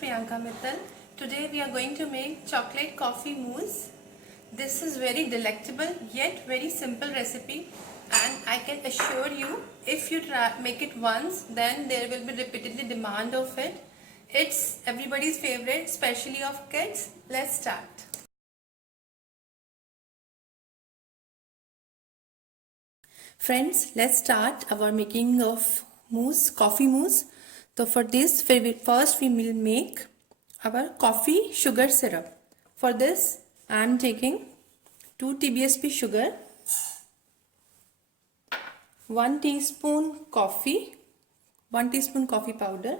Priyanka Mittal. Today we are going to make chocolate coffee mousse. This is very delectable yet very simple recipe, and I can assure you if you make it once, then there will be repeatedly demand of it. It's everybody's favorite, especially of kids. Let's start. Friends, let's start our making of mousse, coffee mousse. So for this, first we will make our coffee sugar syrup. For this, I am taking 2 TBSP sugar, 1 teaspoon coffee, 1 teaspoon coffee powder,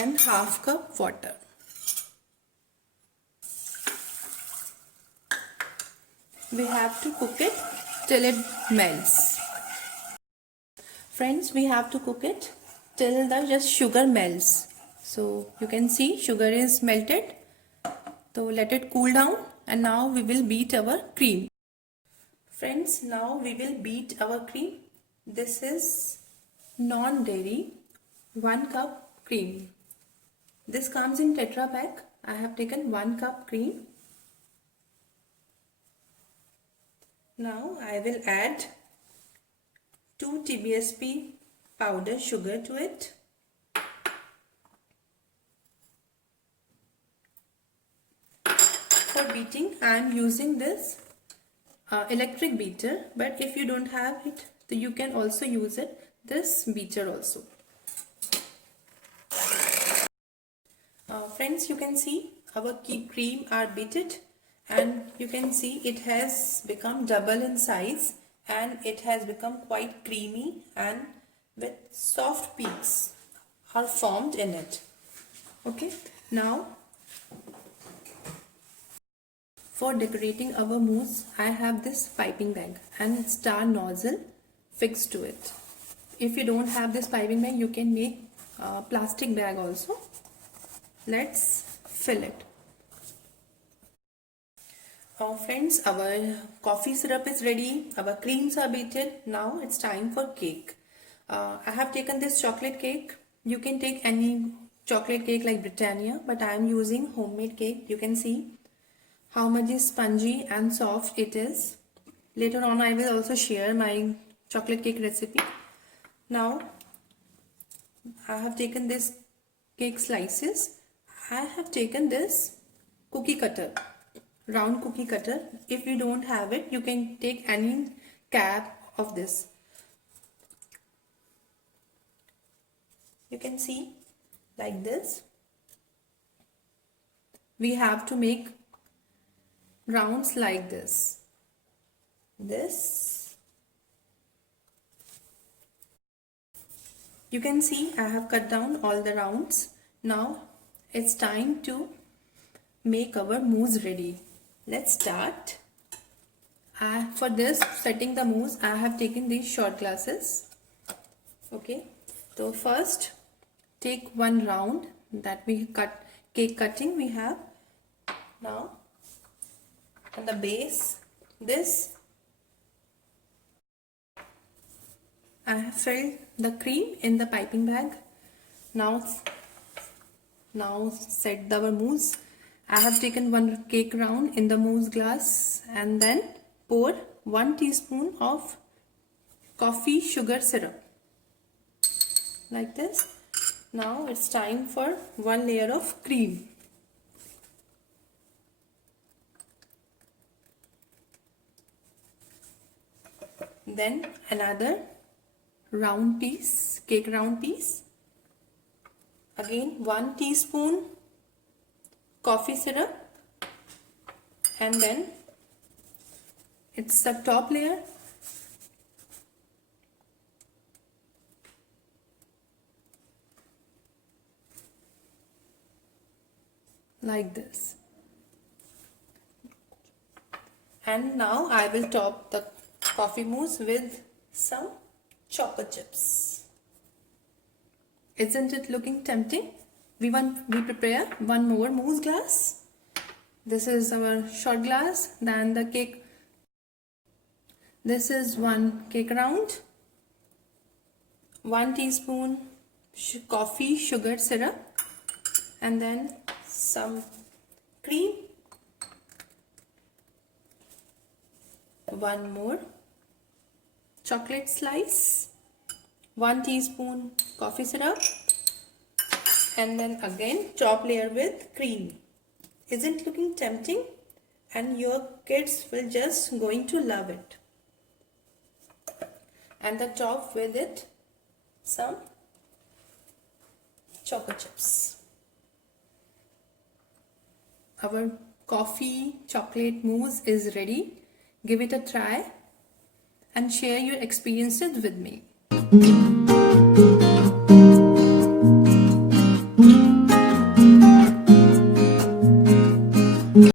and half cup water. We have to cook it till it melts. Friends, we have to cook it till the just sugar melts. So you can see sugar is melted. So let it cool down, and now we will beat our cream. Friends, now we will beat our cream. This is non-dairy 1 cup cream. This comes in Tetra pack. I have taken 1 cup cream. Now I will add 2 TBSP powder sugar to it. For beating, I am using this electric beater, but if you don't have it, then you can also use this beater also. Friends, you can see our cream are beaten, and you can see it has become double in size, and it has become quite creamy, and with soft peaks are formed in it. Okay, now for decorating our mousse, I have this piping bag and star nozzle fixed to it. If you don't have this piping bag, you can make a plastic bag also. Let's fill it. Friends, our coffee syrup is ready. Our creams are beaten. Now it's time for cake. I have taken this chocolate cake. You can take any chocolate cake like Britannia, but I am using homemade cake. You can see how much is spongy and soft it is. Later on I will also share my chocolate cake recipe. Now I have taken this cake slices. I have taken this cookie cutter, round cookie cutter. If you don't have it, you can take any cap of this. You can see like this. We have to make rounds like this. You can see I have cut down all the rounds. Now it's time to make our mousse ready. Let's start. For this setting the mousse, I have taken these short glasses. Okay, so first take one round that we cut, cake cutting we have. Now on the base, this I have filled the cream in the piping bag. Now set our mousse. I have taken one cake round in the mousse glass, and then pour 1 teaspoon of coffee sugar syrup like this. Now it's time for one layer of cream. Then another round piece, cake round piece. Again 1 teaspoon coffee syrup, and then it's the top layer. Like this. And now I will top the coffee mousse with some choco chips. Isn't it looking tempting? we prepare one more mousse glass. This is our shot glass. Then the cake. This is one cake round. 1 teaspoon coffee sugar syrup, and then some cream. One more chocolate slice. 1 teaspoon coffee syrup, and then again top layer with cream. Isn't looking tempting? And your kids will just going to love it. And the top with it some choco chips. Our coffee chocolate mousse is ready. Give it a try and share your experiences with me.